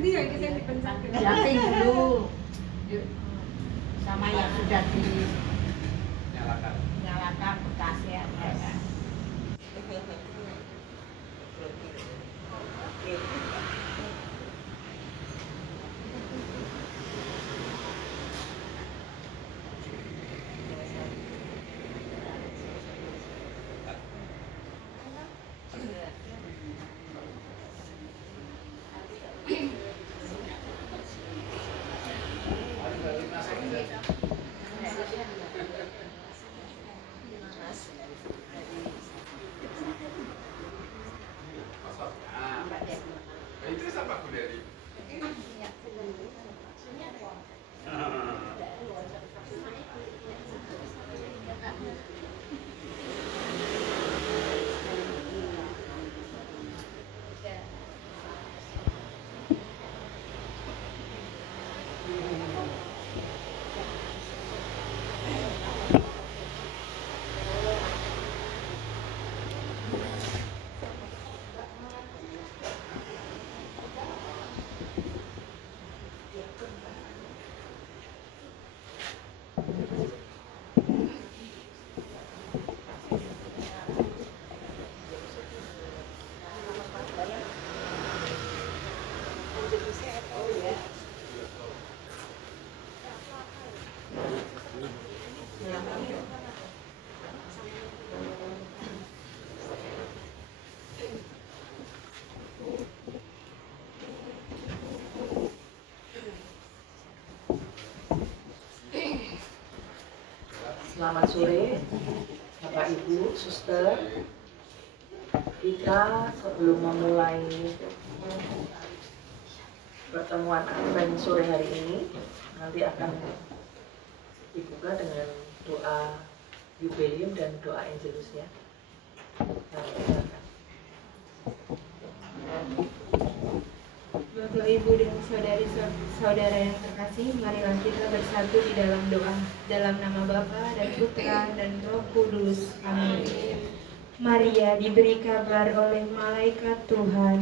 Diganti dulu sama yang sudah dinyalakan bekasnya. Selamat sore, Bapak Ibu, Suster. Kita sebelum memulai pertemuan Advent sore hari ini, nanti akan dibuka dengan doa Yubileum dan doa Angelus ya. Bapak, Ibu, dan saudari-saudara yang terkasih, marilah kita bersatu di dalam doa. Dalam nama Bapa dan Putra dan Roh Kudus. Amin. Maria diberi kabar oleh malaikat Tuhan.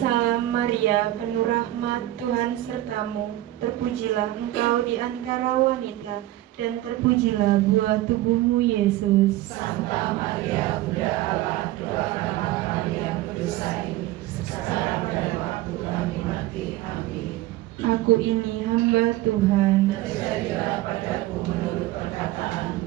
Salam Maria, penuh rahmat, Tuhan sertamu. Terpujilah engkau di antara wanita, dan terpujilah buah tubuhmu, Yesus. Santa Maria, Bunda Allah, doakanlah kami yang berdosa ini, sekarang dan waktu kami mati. Amin. Aku ini hamba Tuhan. Terjadilah padaku menurut perkataanmu.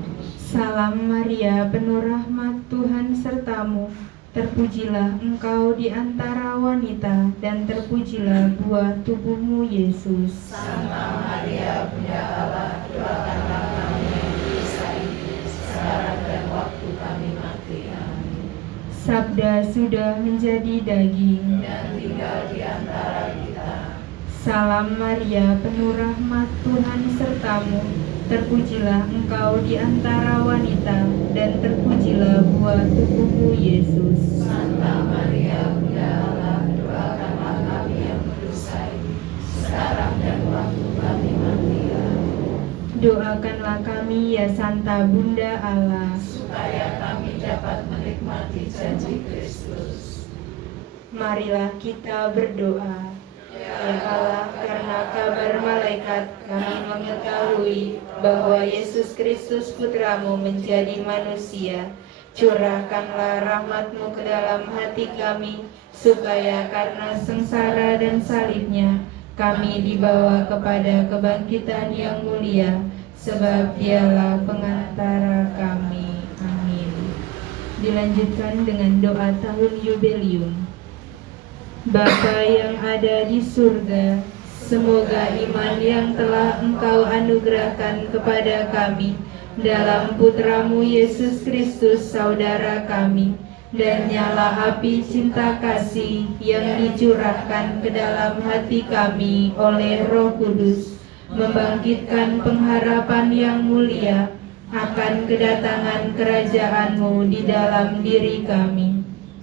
Salam Maria, penuh rahmat, Tuhan sertamu. Terpujilah engkau di antara wanita, dan terpujilah buah tubuhmu, Yesus. Santa Maria, Bunda Allah, doakanlah kami yang berdosa ini, sekarang dan waktu kami mati. Amin. Sabda sudah menjadi daging Dan tinggal di antara kita. Salam Maria, penuh rahmat, Tuhan sertamu. Terpujilah engkau di antara wanita, dan terpujilah buah tubuhmu, Yesus. Santa Maria, Bunda Allah, doakanlah kami yang berdosa ini, sekarang dan waktu kami mati. Amin. Doakanlah kami ya Santa Bunda Allah, Supaya kami dapat menikmati janji Kristus. marilah kita berdoa. Ya Allah, karena kabar malaikat kami mengetahui bahwa Yesus Kristus Putramu menjadi manusia. Curahkanlah rahmat-Mu ke dalam hati kami, supaya karena sengsara dan salibnya kami dibawa kepada kebangkitan yang mulia, sebab Dialah pengantara kami. Amin. Dilanjutkan dengan doa tahun Yubileum. Bapa yang ada di surga, semoga iman yang telah Engkau anugerahkan kepada kami dalam Putramu Yesus Kristus saudara kami, dan nyala api cinta kasih yang dicurahkan ke dalam hati kami oleh Roh Kudus, membangkitkan pengharapan yang mulia akan kedatangan kerajaan-Mu di dalam diri kami.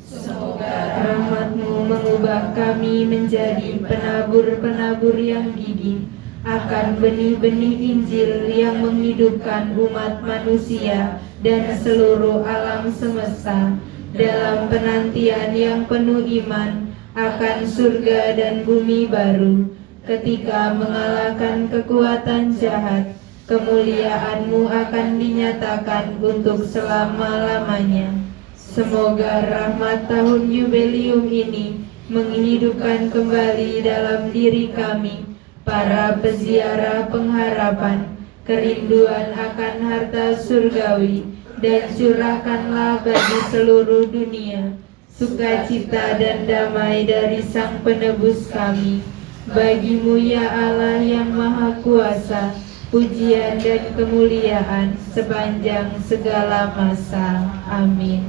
Semoga Rahmat-Mu mengubah kami menjadi penabur-penabur yang gigih akan benih-benih Injil yang menghidupkan umat manusia dan seluruh alam semesta, dalam penantian yang penuh iman akan surga dan bumi baru, ketika mengalahkan kekuatan jahat, kemuliaan-Mu akan dinyatakan untuk selama-lamanya. Semoga rahmat tahun yubelium ini menghidupkan kembali dalam diri kami, para peziarah pengharapan, kerinduan akan harta surgawi, dan curahkanlah bagi seluruh dunia sukacita dan damai dari Sang Penebus kami. Bagi-Mu ya Allah yang Maha Kuasa, pujian dan kemuliaan sepanjang segala masa. Amin.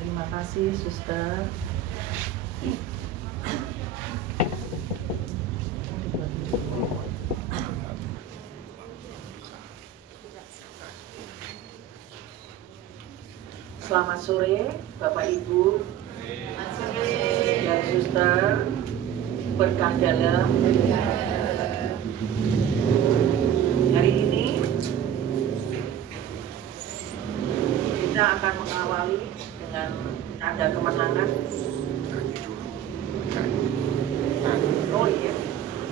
Terima kasih, Suster. Selamat sore, Bapak Ibu dan Suster, berkah dalam. Hari ini kita akan mengawali dengan tanda kemenangan. Oh iya,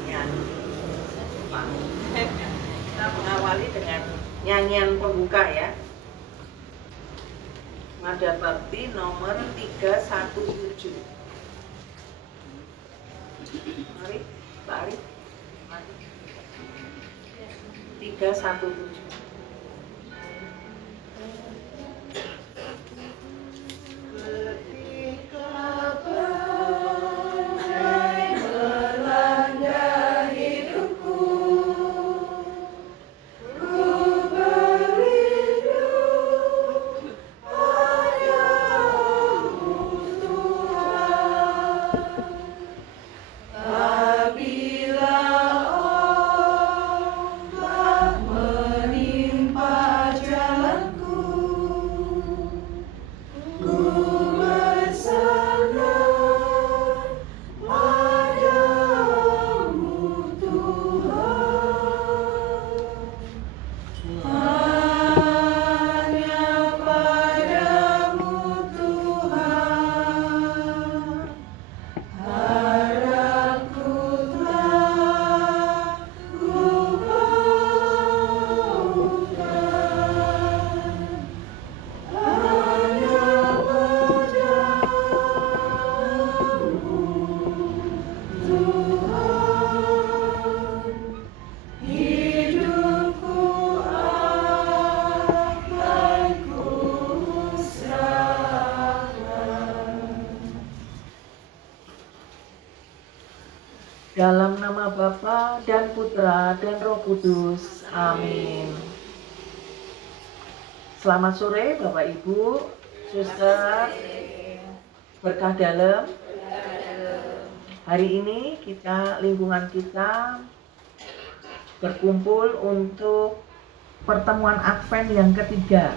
ya. Kita mengawali dengan nyanyian pembuka ya. Nada Bakti nomor 317. Mari, Pak Arif. Mari. 317. Dalam nama Bapa dan Putra dan Roh Kudus. Amin. Selamat sore Bapak Ibu, Suster, berkah dalam. Hari ini lingkungan kita berkumpul untuk pertemuan Advent yang ketiga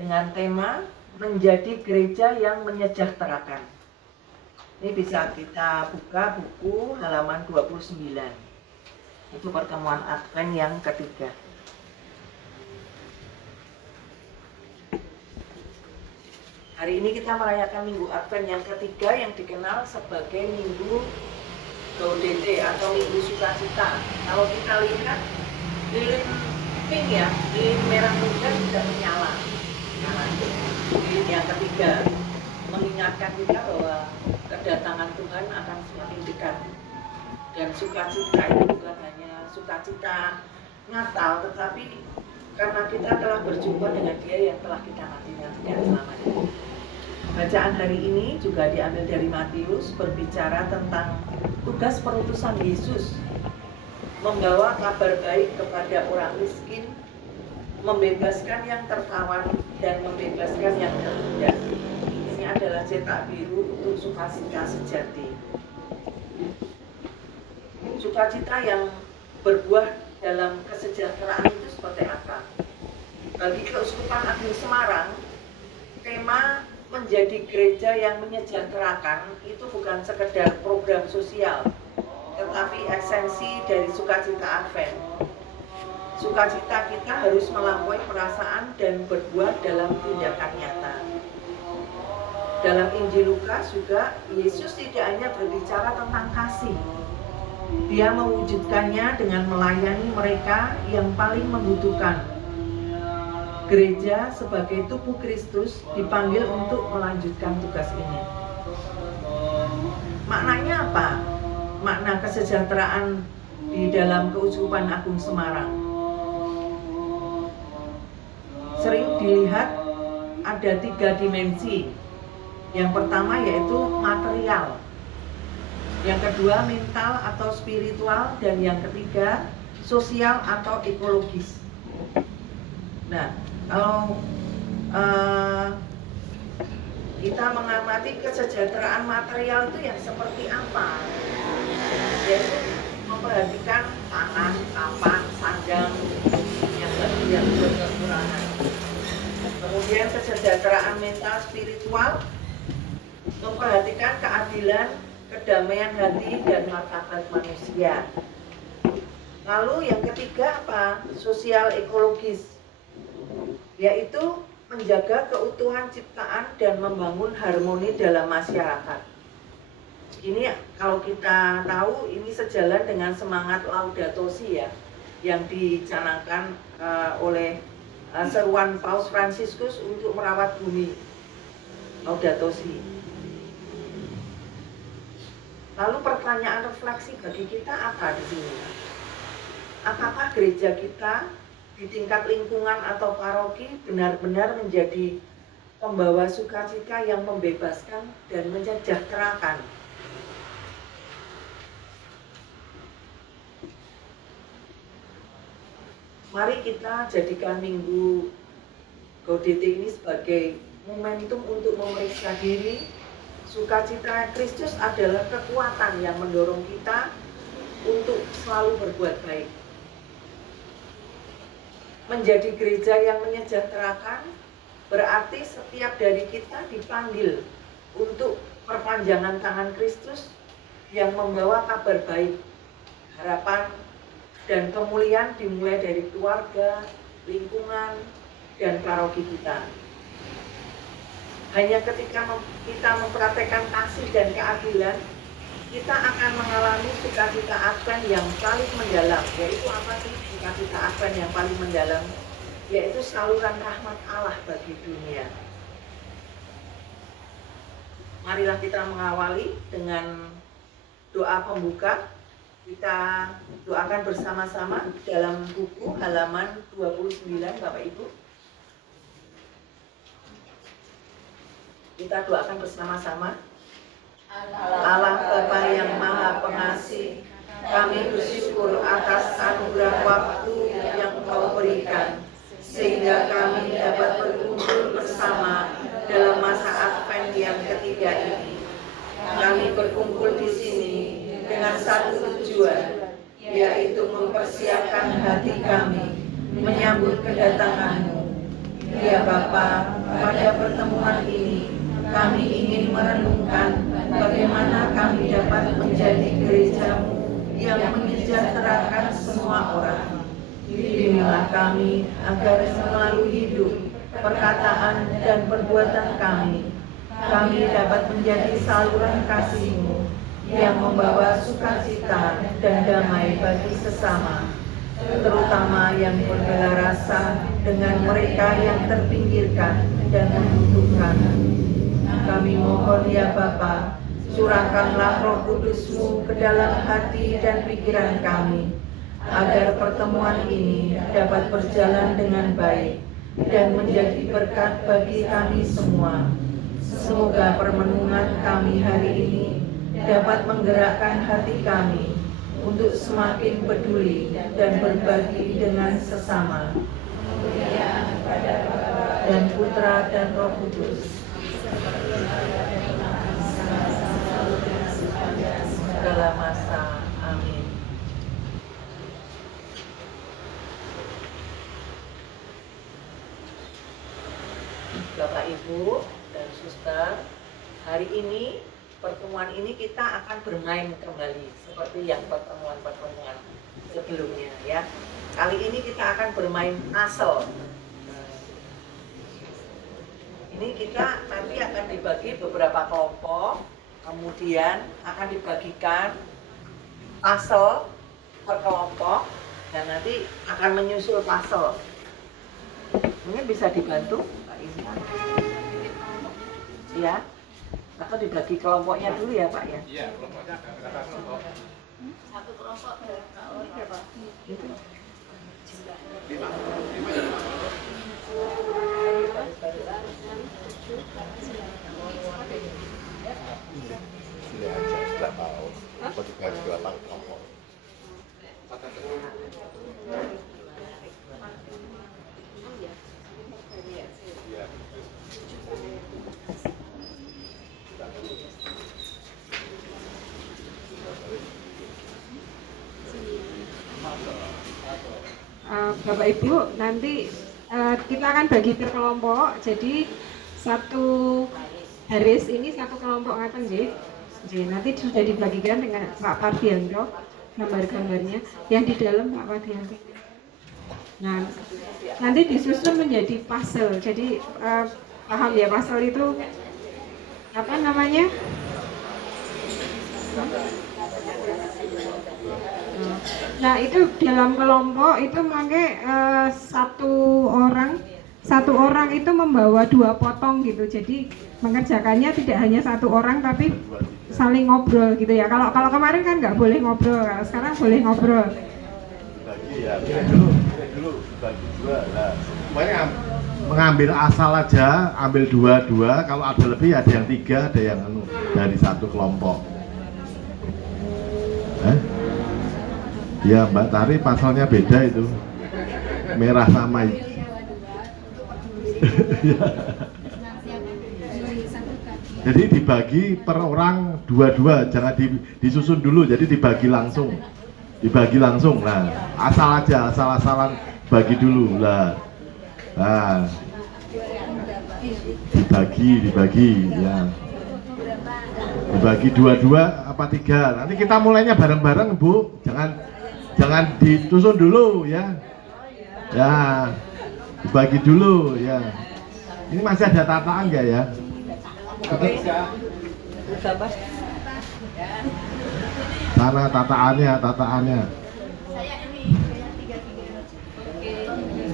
dengan tema menjadi gereja yang menyejahterakan. Ini bisa kita buka buku halaman 29. Itu pertemuan Advent yang ketiga. Hari ini kita merayakan Minggu Advent yang ketiga yang dikenal sebagai Minggu Gaudete atau Minggu Sukacita. Kalau kita lihat lilin pink ya, lilin merah muda sudah menyala. Lilin yang ketiga mengingatkan kita bahwa kedatangan Tuhan akan semakin dekat. Dan sukacita itu bukan hanya sukacita Natal, tetapi karena kita telah berjumpa dengan Dia yang telah kita nanti-nantikan selamanya. Bacaan hari ini juga diambil dari Matius, berbicara tentang tugas perutusan Yesus membawa kabar baik kepada orang miskin, membebaskan yang tertawan dan membebaskan yang tertindas. Ini adalah cetak biru untuk sukacita sejati. Sukacita yang berbuah dalam kesejahteraan itu seperti apa? Bagi Keuskupan Agung Semarang, tema menjadi gereja yang menyejahterakan itu bukan sekedar program sosial, tetapi esensi dari sukacita Advent. Sukacita kita harus melampaui perasaan dan berbuah dalam tindakan nyata. Dalam Injil Lukas juga, Yesus tidak hanya berbicara tentang kasih. Dia mewujudkannya dengan melayani mereka yang paling membutuhkan. Gereja sebagai tubuh Kristus dipanggil untuk melanjutkan tugas ini. Maknanya apa? Makna kesejahteraan di dalam Keuskupan Agung Semarang. Sering dilihat ada 3 dimensi. Yang pertama yaitu material. Yang kedua mental atau spiritual, dan yang ketiga sosial atau ekologis. Nah, kalau kita mengamati kesejahteraan material itu yang seperti apa? Yaitu memperhatikan tanah, papan, sandang yang berkekurangan. Kemudian kesejahteraan mental spiritual, memperhatikan keadilan, kedamaian hati, dan martabat manusia. Lalu yang ketiga apa? Sosial ekologis, yaitu menjaga keutuhan ciptaan dan membangun harmoni dalam masyarakat. Ini kalau kita tahu ini sejalan dengan semangat Laudato Si ya, yang dicanangkan oleh seruan Paus Fransiskus untuk merawat bumi, Laudato Si. Lalu pertanyaan refleksi bagi kita apa di sini? Apakah gereja kita di tingkat lingkungan atau paroki benar-benar menjadi pembawa sukacita yang membebaskan dan mensejahterakan? Mari kita jadikan Minggu Gaudete ini sebagai momentum untuk memeriksa diri. Sukacita Kristus adalah kekuatan yang mendorong kita untuk selalu berbuat baik. Menjadi gereja yang menyejahterakan berarti setiap dari kita dipanggil untuk perpanjangan tangan Kristus yang membawa kabar baik, harapan, dan kemuliaan dimulai dari keluarga, lingkungan, dan paroki kita. Hanya ketika kita mempraktekkan kasih dan keadilan, kita akan mengalami sukacita Advent yang paling mendalam. Yaitu apa sih sukacita Advent yang paling mendalam? Yaitu saluran rahmat Allah bagi dunia. Marilah kita mengawali dengan doa pembuka. Kita doakan bersama-sama dalam buku halaman 29 Bapak Ibu. Kita doakan bersama-sama. Allah Bapa yang Maha Pengasih, kami bersyukur atas anugerah waktu yang Engkau berikan, sehingga kami dapat berkumpul bersama dalam masa Advent yang ketiga ini. Kami berkumpul di sini dengan satu tujuan, yaitu mempersiapkan hati kami menyambut kedatangan-Mu. Ya Bapa, pada pertemuan ini kami ingin merenungkan bagaimana kami dapat menjadi gereja-Mu yang menyejahterakan semua orang. Bimbinglah kami agar selalu hidup, perkataan dan perbuatan kami dapat menjadi saluran kasih-Mu yang membawa sukacita dan damai bagi sesama, terutama yang berbela rasa dengan mereka yang terpinggirkan dan membutuhkan. Kami mohon ya Bapa, curahkanlah Roh Kudus-Mu ke dalam hati dan pikiran kami, agar pertemuan ini dapat berjalan dengan baik dan menjadi berkat bagi kami semua. Semoga permenungan kami hari ini dapat menggerakkan hati kami untuk semakin peduli dan berbagi dengan sesama. Dan Putra dan Roh Kudus segala masa. Amin. Bapak Ibu dan Suster, hari ini pertemuan ini kita akan bermain kembali seperti yang pertemuan-pertemuan sebelumnya ya. Kali ini kita akan bermain asal. Ini kita nanti akan dibagi beberapa kelompok, kemudian akan dibagikan puzzle per kelompok dan nanti akan menyusul puzzle. Mungkin bisa dibantu Pak Isma. Ya, atau dibagi kelompoknya dulu ya Pak ya. Iya, kelompoknya ada kelompok. Satu kelompok berapa? Gitu. 5. Sini aja, sudah tahu. Apa dibagi 8 kelompok. Bapak Ibu, nanti kita akan bagi per kelompok. Jadi satu baris ini satu kelompok ngaten nggih. Nanti sudah dibagikan dengan Pak Pardianto gambar-gambarnya yang di dalam Pak Pardianto. Nah, nanti disusun menjadi puzzle. Jadi paham ya, puzzle itu apa namanya? Nah, itu dalam kelompok itu pakai satu orang itu membawa 2 potong gitu. Jadi mengerjakannya tidak hanya satu orang tapi saling ngobrol gitu ya. Kalau kemarin kan nggak boleh ngobrol, kalau sekarang boleh ngobrol. Bagi ya, dulu bagi 2 lah. Pokoknya mengambil asal aja, ambil 2, kalau ada lebih ada yang 3, ada yang dari satu kelompok. Ya Mbak Tari pasalnya beda itu, merah sama itu. Jadi dibagi per orang 2, jangan disusun dulu, jadi dibagi langsung. Nah, asal aja, asal-asalan bagi dulu lah. Nah, dibagi ya. Dibagi 2 apa 3. Nanti kita mulainya bareng-bareng Bu, jangan disusun dulu ya. Ya, dibagi dulu ya. Ini masih ada tataan nggak ya? Sana tataannya.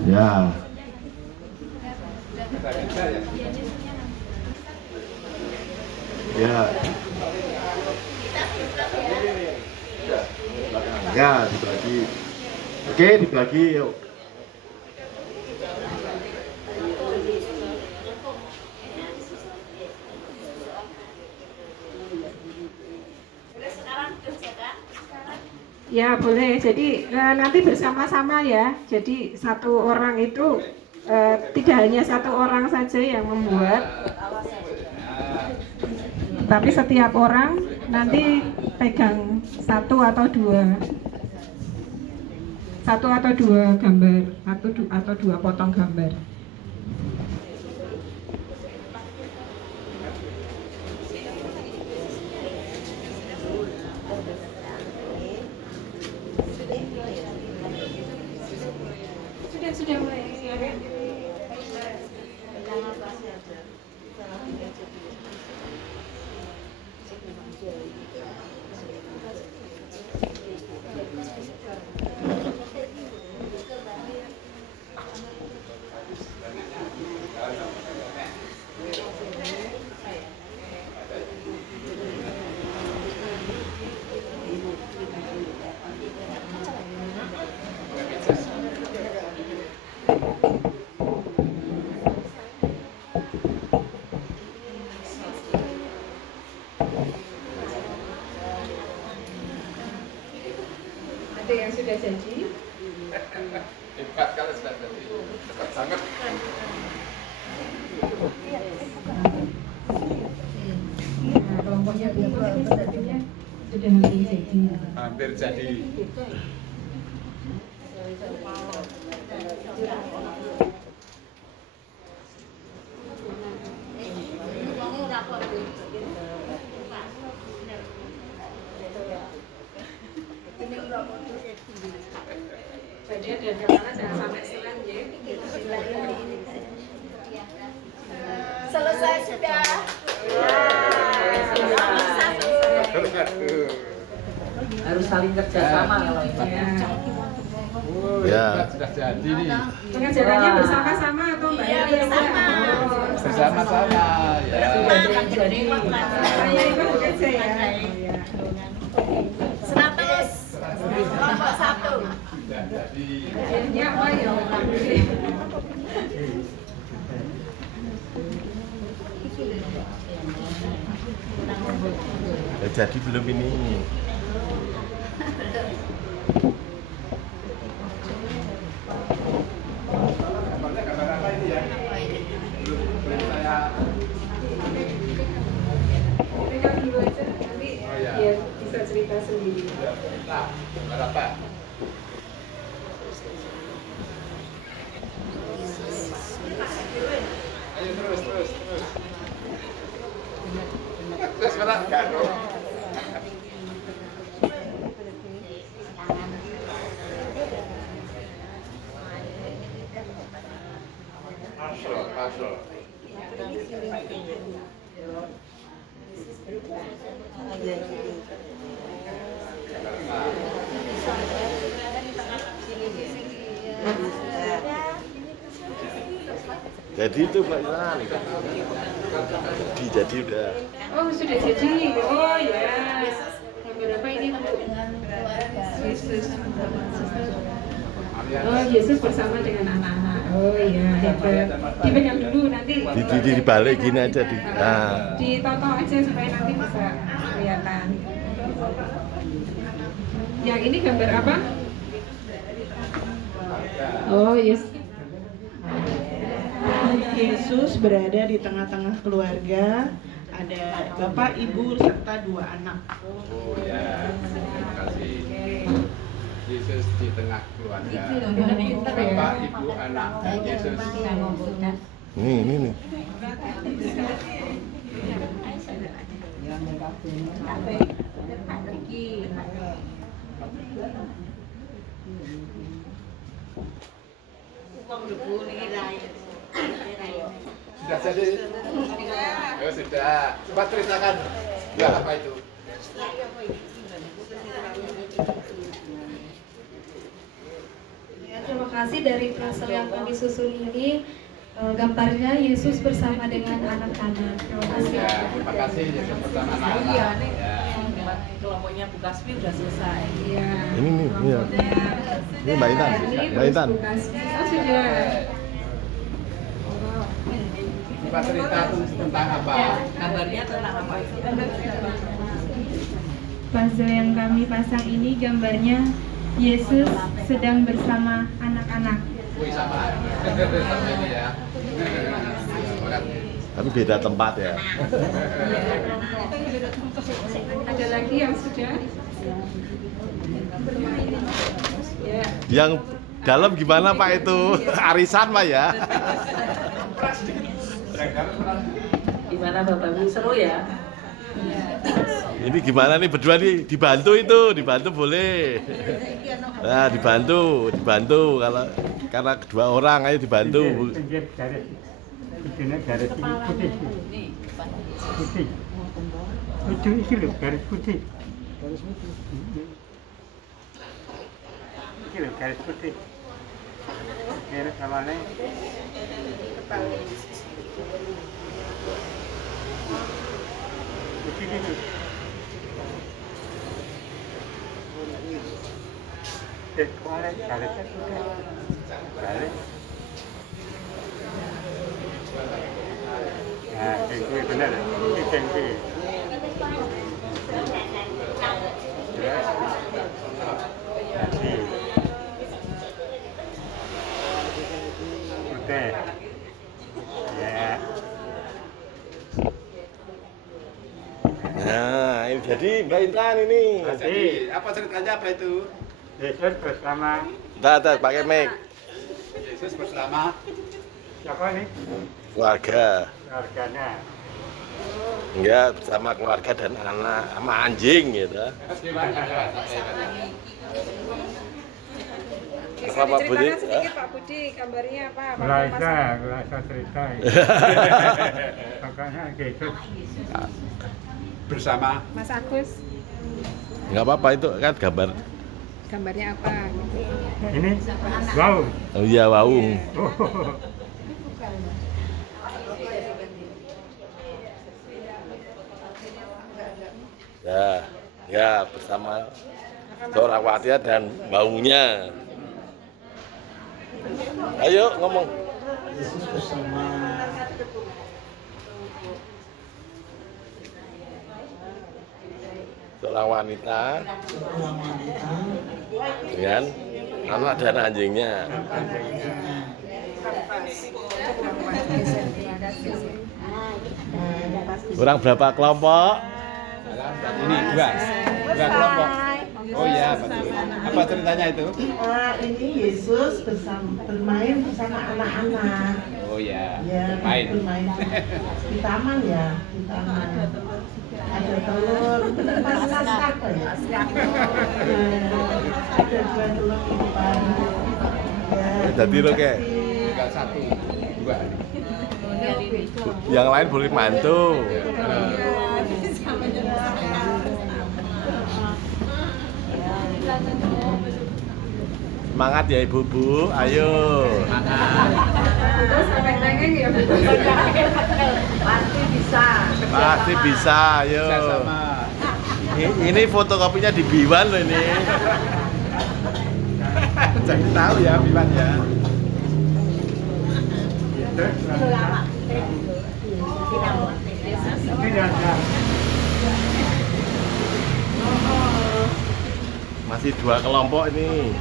Ya. Ya. Ya, dibagi. Oke, dibagi yuk. Ya boleh, jadi nanti bersama-sama ya. Jadi satu orang itu tidak hanya satu orang saja yang membuat, tapi setiap orang nanti pegang 1 atau 2 gambar, 1 atau 2 potong gambar. Sudah mulai. Ada yang sudah jadi? Hebat kalau sudah jadi. Cepat sangat. Nah, kelompoknya sudah hampir jadi. Hampir jadi. Ini Saya sudah. Harus saling kerjasama kalau ini. Ya. Sudah jadi nih. Pengajarannya bersama-sama atau Mbak? Iya, bersama. Bersama-sama ya. Saya ikut bukan saya. Iya. 100 kelompok 1. Sudah jadi. Ya, apa ya? Ya, jadi belum ini. Gambar apa ini ya? Belum saya. Pegang dulu aja, nanti iya. biar bisa cerita sendiri. Nah, gambar apa? Ayo terus. Terus mana? Garo. Pasol. Jadi itu Pak Isan. Jadi udah. Oh, sudah jadi. Oh ya. Gambar apa ini, Bu? Yesus. Oh, Yesus bersama dengan anak-anak. Oh iya, hebat. Dipegang dulu nanti. Dibalik gini aja di. Nah. Ditoto aja supaya nanti bisa kelihatan. Yang ini gambar apa? Oh, yes. Yesus berada di tengah-tengah keluarga, ada bapak, ibu, serta 2 anak. Oh ya, terima kasih. Yesus di tengah keluarga. Bapak, ibu, anak, Yesus. Ini nih. Sudah jadi? Ya sudah. Coba ceritakan. Ya, apa itu? Ya, terima kasih dari puzzle yang kami susun ini. Gambarnya Yesus bersama dengan anak-anak. Terima kasih. Ya, terima kasih Yesus bersama anak-anak. Iya, nih. Ya. Kelompoknya Bu Kaspi udah selesai. Iya. Ini nih, iya. Ini Mbak Intan, Mbak Intan. Oh, sudah. Coba cerita tentang apa? Gambarnya tentang apa itu? Puzzle yang kami pasang ini gambarnya Yesus sedang bersama anak-anak. Wih, sama. Sama ini ya. Terima kasih. Tapi beda tempat ya. Ada lagi yang sudah? Ya. Yang dalam gimana Pak itu? Arisan Pak ya? Gimana Bapak Ibu, seru ya? Ini gimana nih berdua nih? Dibantu itu, dibantu boleh. Nah, dibantu kalau karena kedua orang ayo dibantu. Pinggir garis, ujungnya garis ini putih. Putih. Ujung ini loh, garis putih. Ini loh, garis putih. Garis awalnya. Putih itu. Kemarin garisnya putih. Garis. Nah, itu benar. Ini tempe. Terus nasi. Putih. Ya. Nah, ini jadi Mbak Intan ini. Jadi, apa ceritanya apa itu? Yesus bersama Dah, pakai mic. Yesus bersama siapa nih? Keluarga. Keluarganya. Enggak, bersama keluarga dan anak sama anjing gitu. gimana? Apa Pak Budi? diceritakan sedikit Pak Budi, gambarnya apa? Rasa cerita. Makanya gitu. Bersama Mas Agus, Enggak apa-apa itu kan gambar. gambarnya apa? Ini wow. Oh iya, wow. Oh. Ya, ya bersama seorang watia dan baunya. Ayo ngomong. Seorang wanita dengan anak dan anjingnya. Kurang berapa kelompok? ini dua kelompok. Oh iya, apa ceritanya itu? Ini Yesus bermain bersama anak-anak. Oh iya, Ya, bermain di taman ya, di taman. Ada telur, pas apa ya? Ada 2 telur ikan. Ya, Jadi roke. Tinggal 1, 2. Yang lain boleh mantu. Semangat ya ibu-ibu, ayo. Terus sampai tangan ya. Pasti bisa. Pasti bisa, ayo. Sama. Ini fotokopinya di Biwan loh ini. Jadi tahu ya Biwan ya. Masih 2 kelompok ini.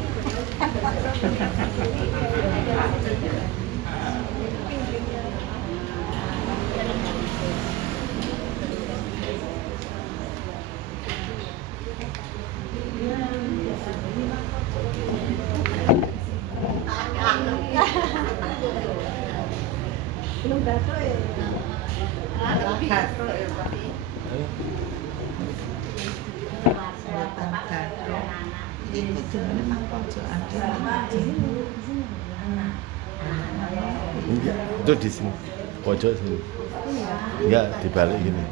Itu di sini, pojok sini. Enggak, dibalik gini.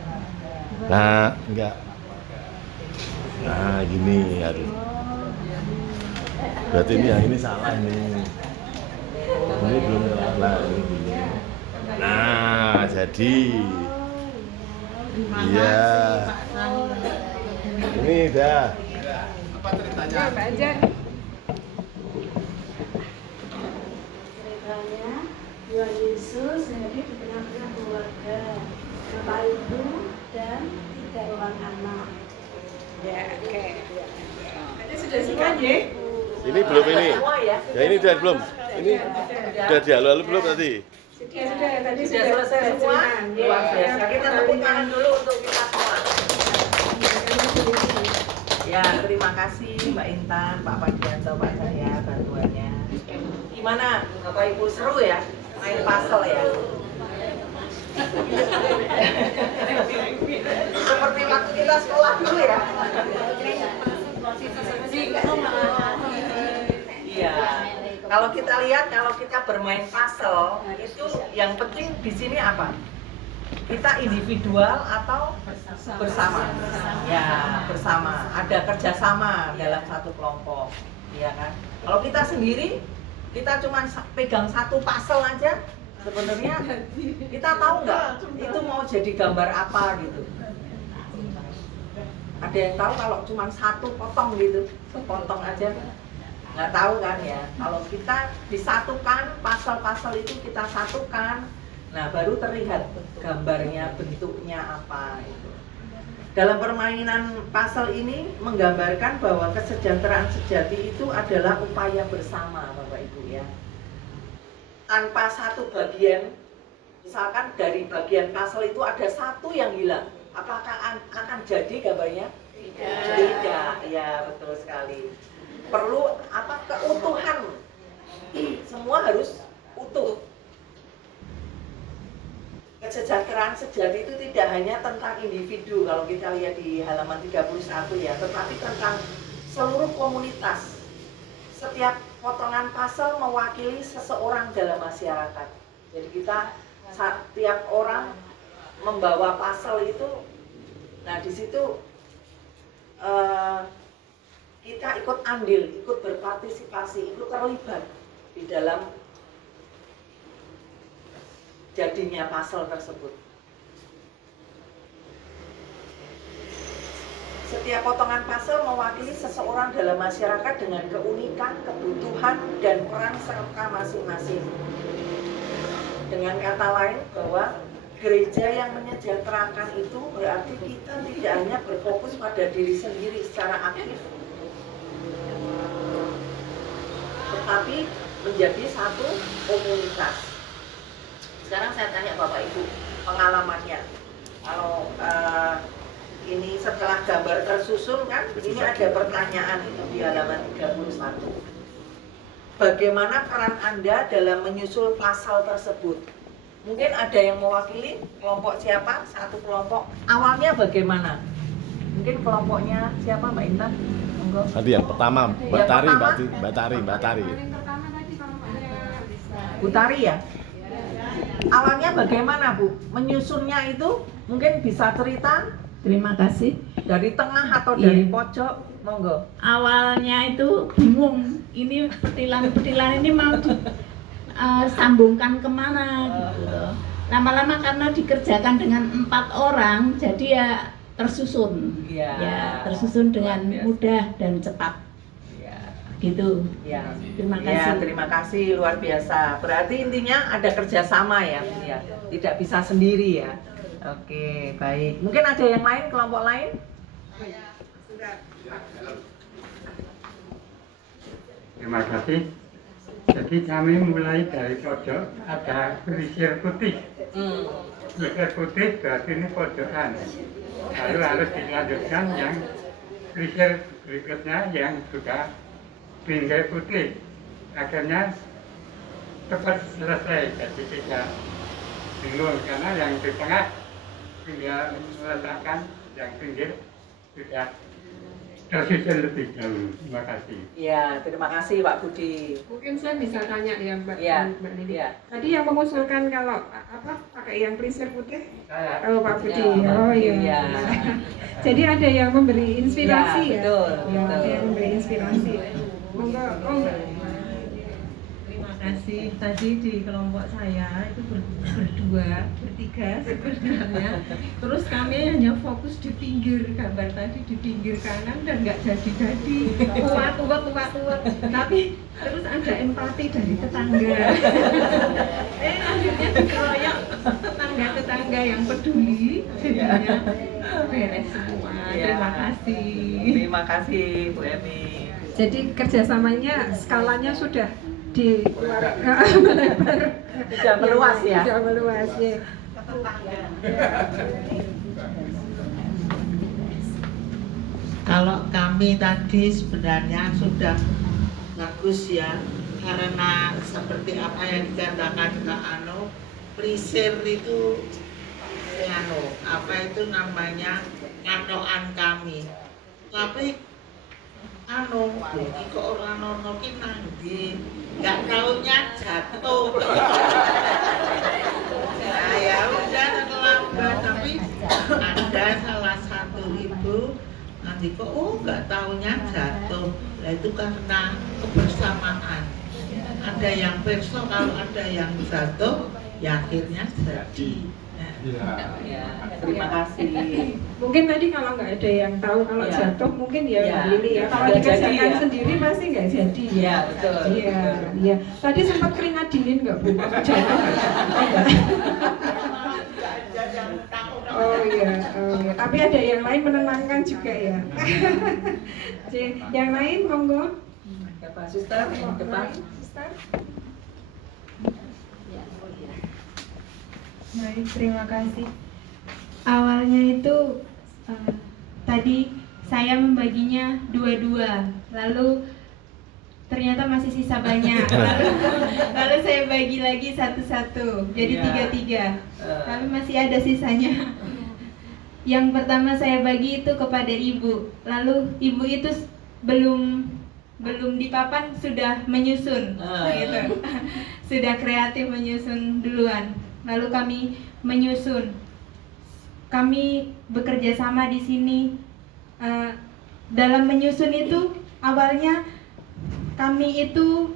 Nah, enggak. Nah, gini harus. Berarti ini yang ini salah ini. Ini belum salah, ini gini. Nah, jadi. Iya. Ini dah. Apa ceritanya? Ya, Pak Anjar. Ceritanya Tuhan Yesus hidup di tengah-tengah keluarga, bapak ibu dan 3 orang anak. Ya, oke. Ini sudah sikat ya? Ini belum ini. Semua ya. Ya ini udah belum. Ini udah dihalu-halu belum tadi? Sudah, tadi Sudah selesai semua. Luar biasa. Kita tepuk tangan dulu untuk kita semua. Ya, terima kasih Mbak Intan, Pak Padianto, Pak Cahya bantuannya. Gimana Bapak Ibu, seru ya main puzzle ya? Seperti waktu kita sekolah dulu ya. Iya. Kalau kita lihat, kalau kita bermain puzzle itu yang penting di sini apa? Kita individual atau bersama? Ya, bersama. Ada kerjasama dalam satu kelompok, ya kan? Kalau kita sendiri, kita cuma pegang satu puzzle aja, sebenarnya kita tahu nggak itu mau jadi gambar apa gitu. Ada yang tahu kalau cuma satu potong gitu, sepotong aja, nggak tahu kan ya. Kalau kita disatukan, puzzle-puzzle itu kita satukan, nah baru terlihat gambarnya, bentuknya apa itu. Dalam permainan puzzle ini menggambarkan bahwa kesejahteraan sejati itu adalah upaya bersama, Bapak Ibu ya. Tanpa satu bagian, misalkan dari bagian puzzle itu ada satu yang hilang, apakah akan jadi gambarnya? Tidak, ya betul sekali. Perlu apa? Keutuhan. Semua harus utuh. Kesejahteraan sejati itu tidak hanya tentang individu kalau kita lihat di halaman 31 ya, tetapi tentang seluruh komunitas. Setiap potongan puzzle mewakili seseorang dalam masyarakat. Jadi kita setiap orang membawa puzzle itu, nah di situ kita ikut andil, ikut berpartisipasi, ikut terlibat di dalam jadinya puzzle tersebut. Setiap potongan puzzle mewakili seseorang dalam masyarakat dengan keunikan, kebutuhan, dan peran serta masing-masing. Dengan kata lain bahwa gereja yang menyejahterakan itu berarti kita tidak hanya berfokus pada diri sendiri secara aktif, tetapi menjadi satu komunitas. Sekarang saya tanya Bapak Ibu pengalamannya. Kalau ini setelah gambar tersusun kan, ini ada pertanyaan itu di halaman 31. Bagaimana peran Anda dalam menyusul pasal tersebut? Mungkin ada yang mewakili kelompok siapa? Satu kelompok. Awalnya bagaimana? Mungkin kelompoknya siapa, Mbak Intan? Monggo. Tadi yang pertama, Mbak Tari, Mbak Tari. Bu Tari ya? Awalnya bagaimana, Bu? Menyusunnya itu mungkin bisa cerita? Terima kasih. Dari tengah atau dari pojok? Monggo. Awalnya itu bingung, ini petilan ini mau disambungkan kemana gitu loh. Lama-lama karena dikerjakan dengan 4 orang, jadi ya tersusun. Ya, tersusun dengan mudah dan cepat. Gitu. Ya. Terima kasih. Ya, terima kasih, luar biasa. Berarti intinya ada kerjasama ya, ya. Tidak bisa sendiri ya. Oke, baik. Mungkin ada yang lain, kelompok lain? Terima kasih. Jadi kami mulai dari pojok, ada perisir putih. Perisir putih berarti ini pojokan. Lalu harus dilanjutkan yang perisir berikutnya yang juga bingkai putih. Akhirnya cepat selesai, jadi tidak bingung karena yang di tengah tinggal meletakkan, yang pinggir sudah tersusun lebih jauh. Terima kasih. Ya, terima kasih Pak Budi. Mungkin saya bisa tanya ya Mbak Nidi. Ya. Tadi yang mengusulkan kalau pakai yang perisir putih? Saya. Oh Pak Budi. Ya, Oh iya. Ya. Jadi ada yang memberi inspirasi ya? Betul, Ya, betul. ada yang memberi inspirasi. Monggo, Terima kasih. Tadi di kelompok saya itu bertiga sebenarnya. Terus kami hanya fokus di pinggir gambar tadi, di pinggir kanan dan nggak jadi-jadi. Kuat. Tapi terus ada empati dari tetangga. Akhirnya dikeroyok tetangga-tetangga yang peduli. Jadinya beres semua. Terima kasih. Terima kasih Bu Emi. Jadi kerjasamanya skalanya sudah melebar. Sudah meluas ya? Sudah meluas ya. Kalau kami tadi sebenarnya sudah bagus ya, karena seperti apa yang dikatakan Kak Ano, perisir itu apa itu namanya kanoan kami. Tapi ini kok orang nono ki nanggi, nggak taunya jatuh. Nah ya udah terlambat, tapi ada salah satu ibu nanti kok nggak taunya jatuh. Nah itu karena kebersamaan. Ada yang perso, kalau ada yang jatuh, ya akhirnya jadi. Terima kasih. Mungkin tadi kalau nggak ada yang tahu kalau jatuh mungkin ya begini ya. Kalau Nggak dikerjakan jadi, sendiri pasti nggak jadi. Iya, betul. Iya. Tadi sempat keringat dingin nggak Bu? Jatuh nggak? Oh iya. Tapi ada yang lain menenangkan juga ya. Yang lain monggo. Pak Suster, yang depan. Suster. Baik, terima kasih. Awalnya itu tadi saya membaginya 2-2, lalu ternyata masih sisa banyak. Lalu saya bagi lagi 1-1, jadi 3-3. Tapi masih ada sisanya. Yang pertama saya bagi itu kepada ibu, lalu ibu itu belum belum dipapan sudah menyusun gitu. Sudah kreatif menyusun duluan. Lalu kami menyusun. Kami bekerja sama di sini. Dalam menyusun itu awalnya kami itu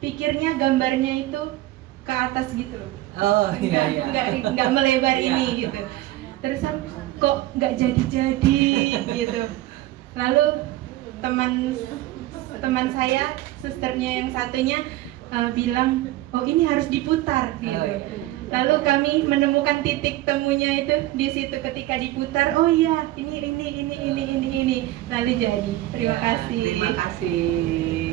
pikirnya gambarnya itu ke atas gitu loh. Nggak melebar ini gitu. Terus kok nggak jadi gitu. Lalu teman saya, susternya yang satunya bilang, oh ini harus diputar gitu. Lalu kami menemukan titik temunya itu di situ ketika diputar. Oh iya, ini. Lalu jadi. Terima kasih. Terima kasih.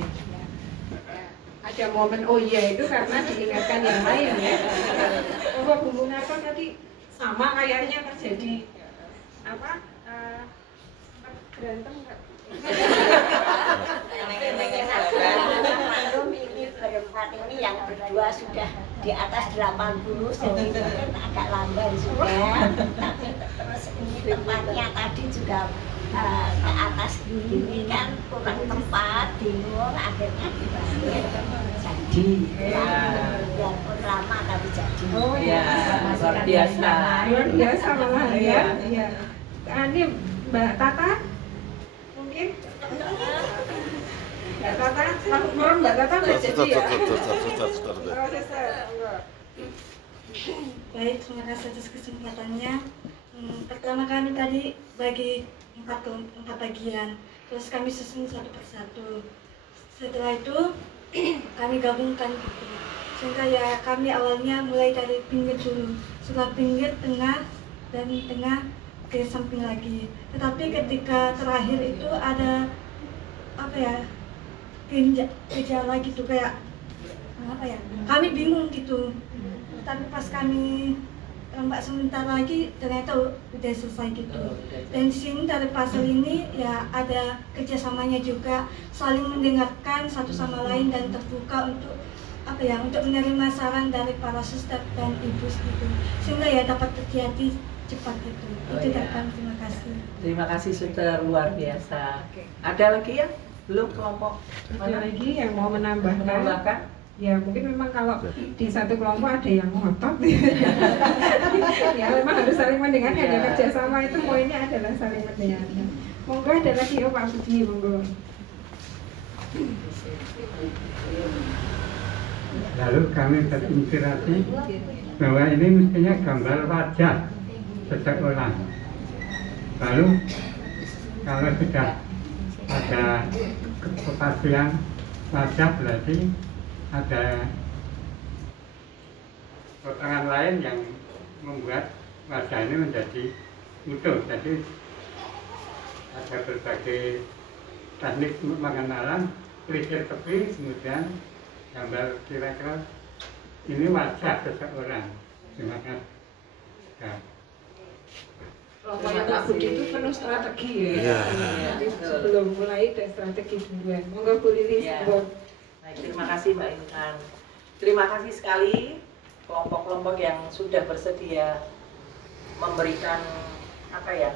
Ada momen oh iya itu karena diingatkan yang lain ya. Oh Bu Munarto tadi sama kayaknya terjadi apa berantem nggak? Ini berempat ini yang berdua sudah di atas 80 jadi mungkin agak lamban sudah, tapi terus ini tempatnya tadi juga ke atas gini kan kurang tempat, bingung, akhirnya dibangun jadi biarpun lama tapi jadi. Oh ya, Luar biasa. luar biasa malah ya. Iya. Ini Mbak Tata mungkin Mbak Tata, Mbak Tata udah jadi ya. Baik, terima kasih atas kesempatannya. Pertama kami tadi bagi 4 bagian, terus kami susun satu persatu. Setelah itu kami gabungkan gitu. Sehingga ya kami awalnya mulai dari pinggir dulu, setelah pinggir, tengah, dan tengah ke samping lagi. Tetapi ketika terakhir itu ada apa ya, gejala gitu kayak apa ya, kami bingung gitu. Tapi pas kami tambah sebentar lagi ternyata udah selesai gitu. Dan di sini dari puzzle ini ya ada kerjasamanya juga, saling mendengarkan satu sama lain dan terbuka untuk apa ya, untuk menerima saran dari para suster dan ibu gitu, sehingga ya dapat terjadi cepat gitu. Itu dari kami, terima kasih. Terima kasih suster, luar biasa. Ada lagi ya? Belum kelompok? Ada lagi yang mau menambahkan? Ya mungkin memang kalau di satu kelompok ada yang ngotot ya memang harus saling mendengarkan ya, kerjasama itu poinnya adalah saling mendengarkan. Monggo ada lagi Pak Budi, monggo. Lalu kami terinspirasi bahwa ini mestinya gambar wajah seseorang. Lalu kalau sudah ada kepastian wajah berarti ada potongan lain yang membuat wajah ini menjadi utuh. Jadi ada berbagai teknik pengenalan, pelipir tepi, kemudian gambar kira-kira ini wajah seseorang. Terima kasih. Ya. Kelompoknya Pak Budi itu penuh strategi ya. Jadi sebelum mulai ada strategi duluan. Monggo Bu Lilis, monggo. Terima kasih Mbak Intan. Terima kasih sekali kelompok-kelompok yang sudah bersedia memberikan apa ya,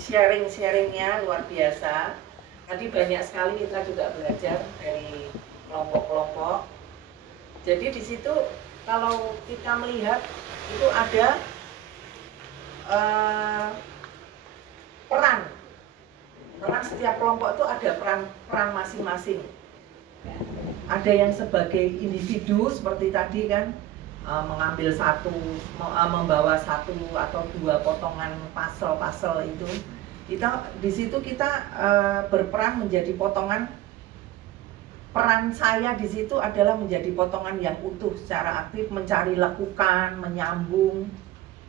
sharing-sharingnya luar biasa. Tadi banyak sekali kita juga belajar dari kelompok-kelompok. Jadi di situ kalau kita melihat itu ada peran setiap kelompok itu ada peran masing-masing. Ada yang sebagai individu seperti tadi kan, mengambil membawa satu atau dua potongan puzzle itu. Kita di situ kita berperan menjadi potongan. Peran saya di situ adalah menjadi potongan yang utuh secara aktif, mencari lekukan, menyambung,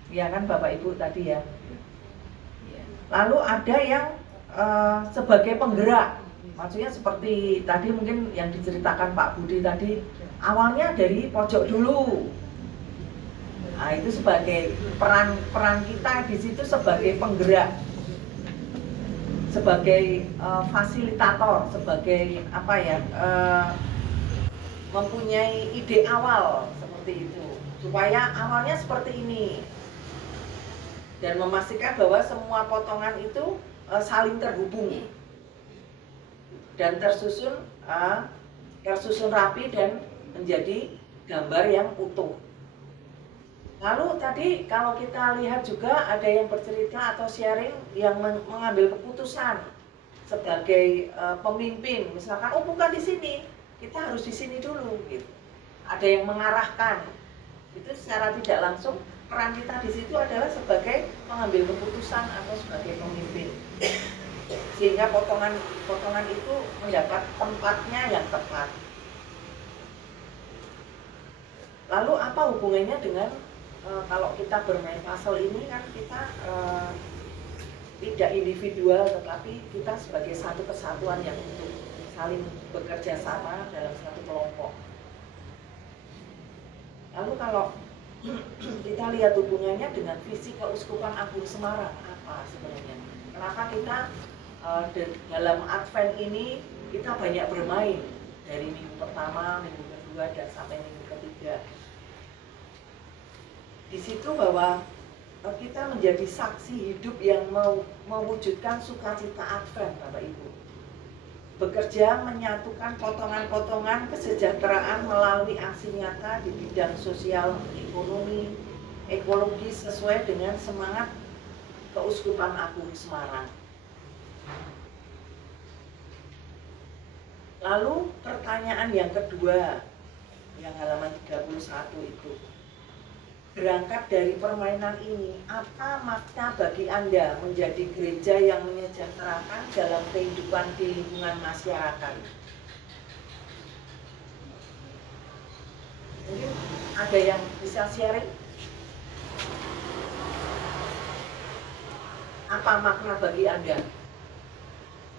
ya kan Bapak Ibu tadi ya. Lalu ada yang sebagai penggerak. Maksudnya seperti tadi mungkin yang diceritakan Pak Budi tadi, awalnya dari pojok dulu. Nah, itu sebagai peran kita di situ sebagai penggerak, sebagai fasilitator, sebagai apa ya, mempunyai ide awal seperti itu, supaya awalnya seperti ini dan memastikan bahwa semua potongan itu saling terhubung. dan tersusun rapi dan menjadi gambar yang utuh. Lalu tadi kalau kita lihat juga ada yang bercerita atau sharing yang mengambil keputusan sebagai pemimpin, misalkan oh bukan di sini, kita harus di sini dulu gitu. Ada yang mengarahkan. Itu secara tidak langsung peran kita di situ adalah sebagai mengambil keputusan atau sebagai pemimpin. Sehingga potongan itu mendapat tempatnya yang tepat. Lalu apa hubungannya dengan kalau kita bermain puzzle ini kan kita tidak individual, tetapi kita sebagai satu kesatuan yang untuk saling bekerja sama dalam satu kelompok. Lalu kalau kita lihat hubungannya dengan visi Keuskupan Agung Semarang apa sebenarnya? Kenapa kita dalam Advent ini kita banyak bermain dari minggu pertama, minggu kedua dan sampai minggu ketiga. Di situ bahwa kita menjadi saksi hidup yang mewujudkan sukacita Advent, Bapak Ibu. Bekerja menyatukan potongan-potongan kesejahteraan melalui aksi nyata di bidang sosial, ekonomi, ekologi sesuai dengan semangat Keuskupan Agung Semarang. Lalu pertanyaan yang kedua, yang halaman 31 itu. Berangkat dari permainan ini, apa makna bagi Anda menjadi gereja yang menyejahterakan dalam kehidupan di lingkungan masyarakat? Mungkin ada yang bisa sharing? Apa makna bagi Anda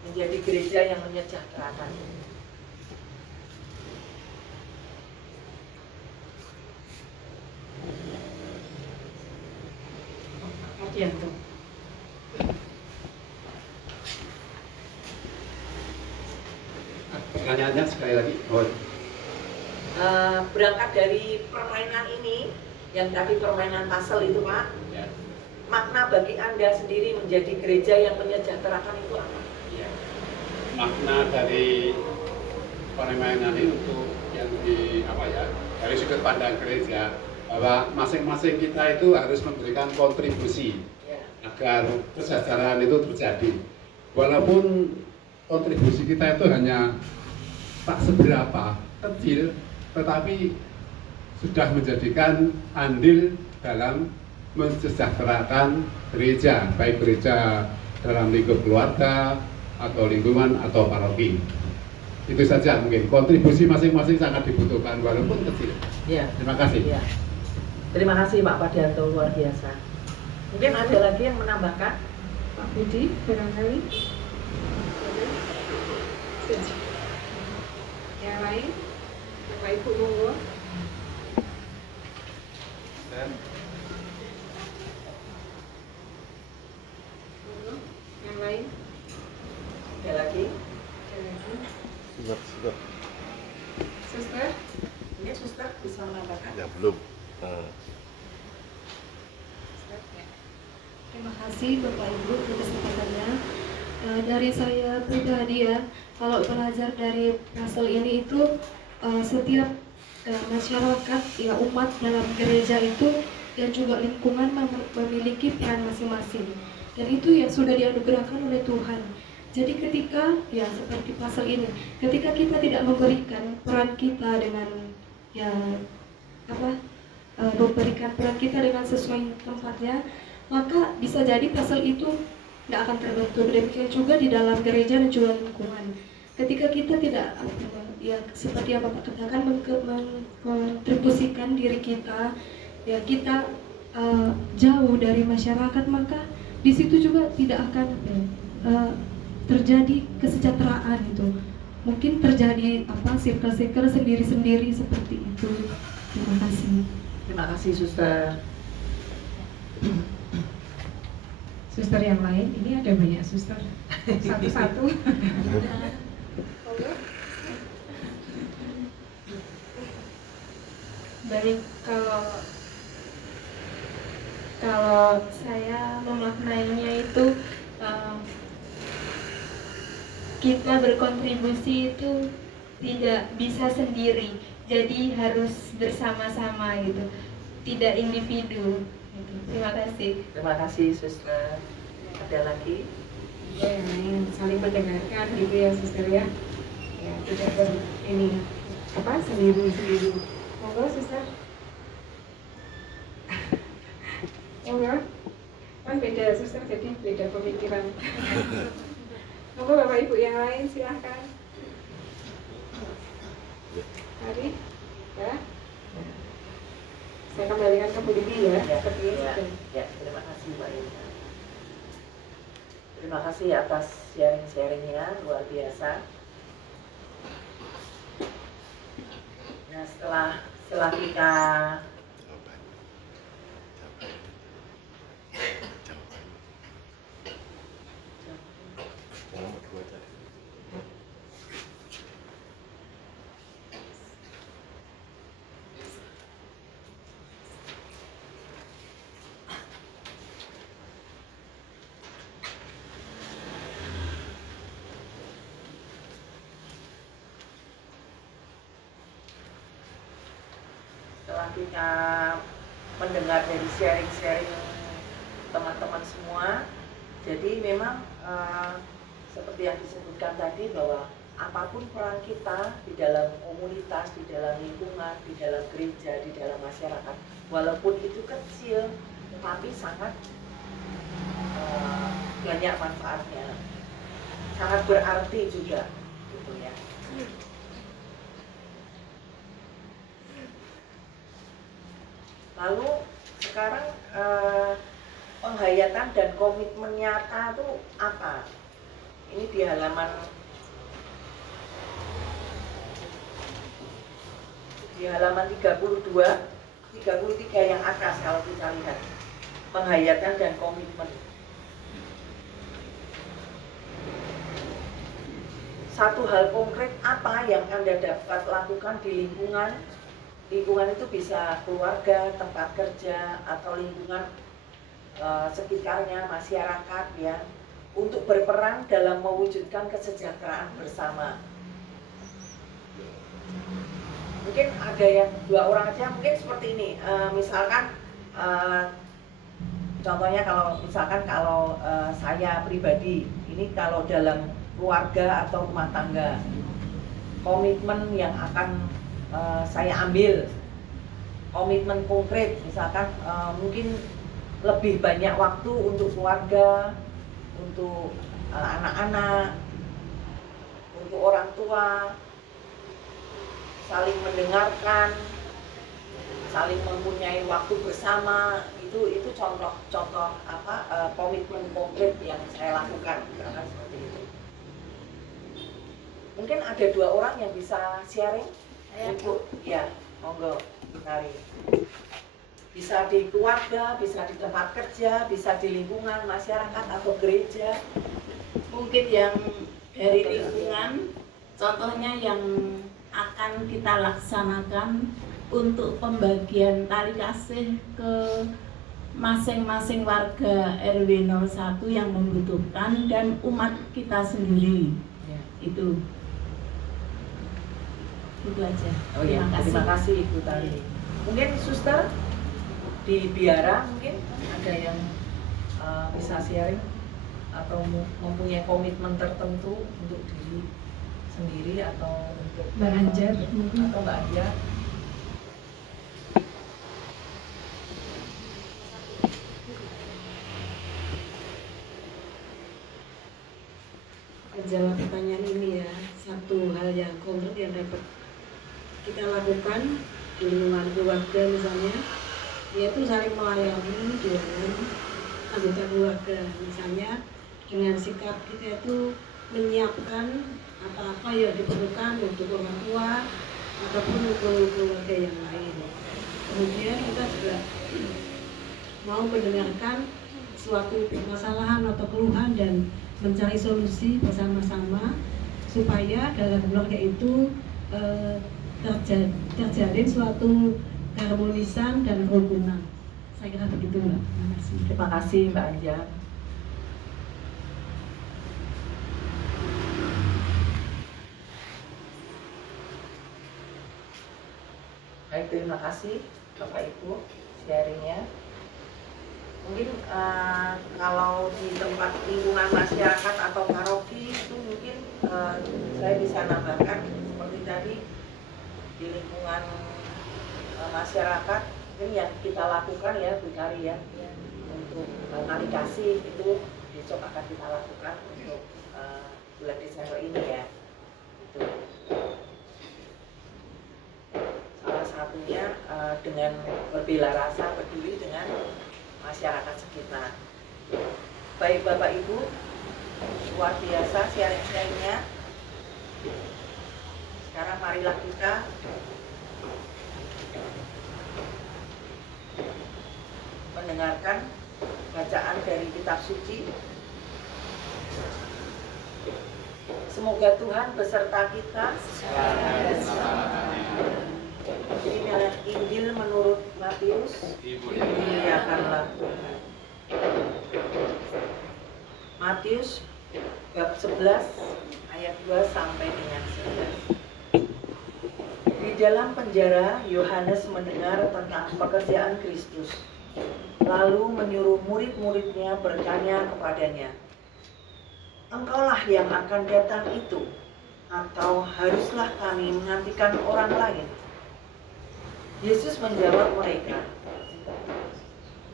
menjadi gereja yang menyejahterakan? Yanto. Pertanyaannya sekali lagi. Berangkat dari permainan ini, yang tadi permainan puzzle itu Pak, Ya. makna bagi Anda sendiri menjadi gereja yang menyejahterakan itu apa? Ya. Makna dari permainan itu yang dari sudut pandang gereja, bahwa masing-masing kita itu harus memberikan kontribusi agar kesejahteraan itu terjadi. Walaupun kontribusi kita itu hanya tak seberapa kecil, tetapi sudah menjadikan andil dalam mensejahterakan gereja, baik gereja dalam lingkup keluarga atau lingkungan atau paroki. Itu saja mungkin kontribusi masing-masing sangat dibutuhkan walaupun kecil. Ya. Terima kasih. Ya. Terima kasih Pak Padianto, luar biasa. Mungkin ada lagi yang menambahkan? Pak Budi, barangkali. Yang lain? Bapak Ibu monggo. Yang lain? Ada lagi? Sudah. Suster? Ini suster bisa menambahkan? Ya belum. Terima kasih Bapak Ibu untuk kesempatannya. Dari saya pribadi ya, kalau belajar dari puzzle ini itu setiap masyarakat ya umat dalam gereja itu dan juga lingkungan memiliki peran masing-masing. Dan itu ya sudah dianugerahkan oleh Tuhan. Jadi ketika ya seperti puzzle ini, ketika kita tidak memberikan peran kita dengan memberikan peran kita dengan sesuai tempatnya, maka bisa jadi puzzle itu tidak akan terbentuk. Demikian juga di dalam gereja dan juga lingkungan. Ketika kita tidak seperti yang Bapak katakan mengkontribusikan diri kita, ya kita jauh dari masyarakat, maka di situ juga tidak akan terjadi kesejahteraan itu. Mungkin terjadi circle-circle sendiri-sendiri seperti itu. Terima kasih. Terima kasih suster. Suster yang lain, ini ada banyak suster. Satu-satu. Baik, kalau saya memaknainya itu kita berkontribusi itu tidak bisa sendiri, jadi harus bersama-sama gitu, tidak individu gitu. Terima kasih. Terima kasih Suster. Ada lagi? Ya, yang saling mendengarkan gitu ya suster ya. Ya, tidak ini apa sendiri-sendiri. Monggo suster. Monggo. Kan beda suster, jadi beda pemikiran. Monggo Bapak Ibu yang lain silahkan. Mari, ya. Saya kembalikan ke Bu Dini ya. Ya, terima kasih Mbak Ina. Terima kasih atas sharing-sharingnya, luar biasa. Nah, setelah kita kita mendengar dari sharing-sharing teman-teman semua, jadi memang seperti yang disebutkan tadi bahwa apapun peran kita di dalam komunitas, di dalam lingkungan, di dalam gereja, di dalam masyarakat, walaupun itu kecil, tetapi sangat banyak manfaatnya, sangat berarti juga, gitu ya. Lalu sekarang penghayatan dan komitmen nyata itu apa? Ini di halaman 32, 33 yang atas kalau kita lihat. Penghayatan dan komitmen. Satu hal konkret apa yang Anda dapat lakukan di lingkungan? Lingkungan itu bisa keluarga, tempat kerja, atau lingkungan sekitarnya, masyarakat ya, untuk berperan dalam mewujudkan kesejahteraan bersama. Mungkin ada yang 2 orang aja, mungkin seperti ini. Misalkan contohnya kalau saya pribadi, ini kalau dalam keluarga atau rumah tangga, komitmen yang akan saya ambil, komitmen konkret, misalkan mungkin lebih banyak waktu untuk keluarga, untuk anak-anak, untuk orang tua, saling mendengarkan, saling mempunyai waktu bersama, itu contoh komitmen konkret yang saya lakukan, misalkan seperti itu. Mungkin ada 2 orang yang bisa sharing. Ibu, ya, monggo, Nari. Bisa di keluarga, bisa di tempat kerja, bisa di lingkungan masyarakat atau gereja. Mungkin yang dari lingkungan, contohnya yang akan kita laksanakan untuk pembagian tali kasih ke masing-masing warga RW 01 yang membutuhkan dan umat kita sendiri. Ya. Itu aja. Oh ya, terima kasih Ibu Tari. Mungkin Suster di Biara mungkin ada yang bisa sharing atau mempunyai komitmen tertentu untuk diri sendiri atau untuk Mbak Anjar mungkin, atau Mbak Anjar. Jawab pertanyaan ini ya, satu hal yang konkret yang dapat kita lakukan di lingkungan keluarga misalnya, yaitu saling melayani dengan anggota keluarga, misalnya dengan sikap kita itu menyiapkan apa-apa yang diperlukan untuk orang tua ataupun untuk keluarga yang lain. Kemudian kita juga mau mendengarkan suatu permasalahan atau keluhan dan mencari solusi bersama-sama supaya dalam keluarga itu terjalin suatu keharmonisan dan kerukunan. Saya kira begitu Mbak. Terima kasih. Terima kasih Mbak Anjar. Baik, terima kasih Bapak Ibu sharingnya. Mungkin kalau di tempat lingkungan masyarakat atau paroki itu mungkin saya bisa nambahkan seperti tadi di lingkungan masyarakat ini yang kita lakukan ya Bu Kari ya, untuk kali kasih itu besok akan kita lakukan untuk bulan Desember ini ya. Itu salah satunya dengan berbela rasa peduli dengan masyarakat sekitar. Baik Bapak Ibu, luar biasa sharing-sharingnya. Sekarang marilah kita mendengarkan bacaan dari kitab suci. Semoga Tuhan beserta kita. Inilah Injil menurut Matius. Dimuliakanlah Tuhan. Matius bab 11 ayat 2 sampai dengan 11. Di dalam penjara Yohanes mendengar tentang pekerjaan Kristus, lalu menyuruh murid-muridnya bertanya kepadanya, "Engkaulah yang akan datang itu, atau haruslah kami menantikan orang lain?" Yesus menjawab mereka,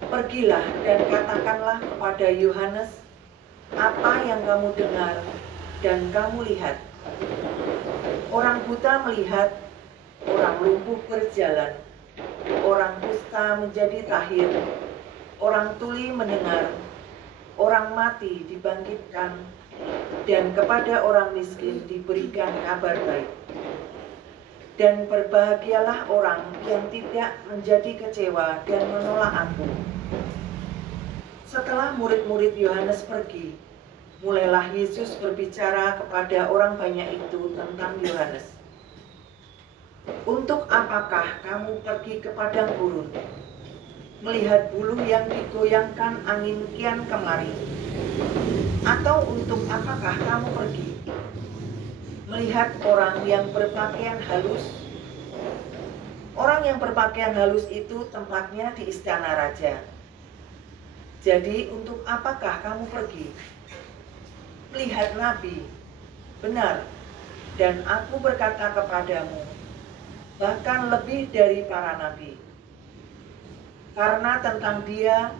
"Pergilah dan katakanlah kepada Yohanes apa yang kamu dengar dan kamu lihat. Orang buta melihat, orang lumpuh berjalan, orang kusta menjadi tahir, orang tuli mendengar, orang mati dibangkitkan, dan kepada orang miskin diberikan kabar baik. Dan berbahagialah orang yang tidak menjadi kecewa dan menolak Aku." Setelah murid-murid Yohanes pergi, mulailah Yesus berbicara kepada orang banyak itu tentang Yohanes. "Untuk apakah kamu pergi ke padang gurun, melihat bulu yang digoyangkan angin kian kemari? Atau untuk apakah kamu pergi melihat orang yang berpakaian halus? Orang yang berpakaian halus itu tempatnya di istana raja. Jadi untuk apakah kamu pergi melihat nabi? Benar, dan Aku berkata kepadamu, bahkan lebih dari para nabi. Karena tentang dia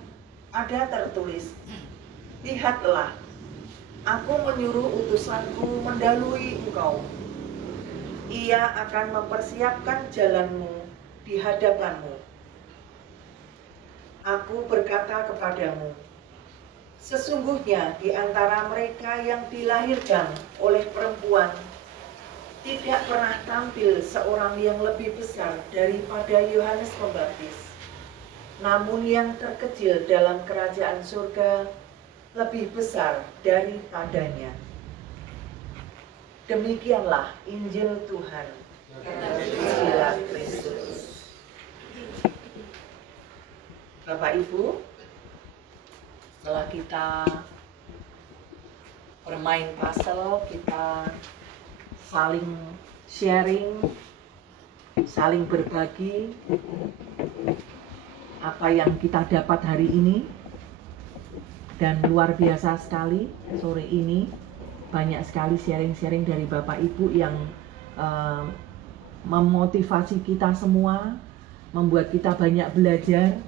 ada tertulis, lihatlah, Aku menyuruh utusanku mendahului engkau. Ia akan mempersiapkan jalanmu di hadapanmu. Aku berkata kepadamu, sesungguhnya di antara mereka yang dilahirkan oleh perempuan tidak pernah tampil seorang yang lebih besar daripada Yohanes Pembaptis. Namun yang terkecil dalam kerajaan surga lebih besar daripadanya. Demikianlah Injil Tuhan. Terpujilah Kristus. Bapak Ibu, setelah kita bermain puzzle, kita saling sharing, saling berbagi apa yang kita dapat hari ini. Dan luar biasa sekali, sore ini banyak sekali sharing-sharing dari Bapak Ibu yang memotivasi kita semua, membuat kita banyak belajar.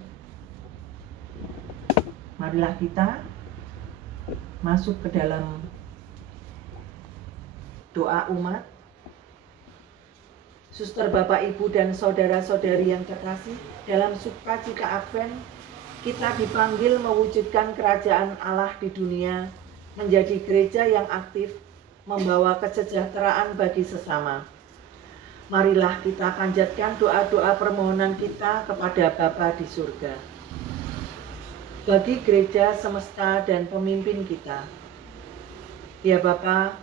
Marilah kita masuk ke dalam doa umat. Suster, Bapak, Ibu, dan saudara-saudari yang terkasih, dalam sukacita Advent, kita dipanggil mewujudkan kerajaan Allah di dunia, menjadi gereja yang aktif, membawa kesejahteraan bagi sesama. Marilah kita panjatkan doa-doa permohonan kita kepada Bapa di surga. Bagi gereja semesta dan pemimpin kita. Ya Bapa,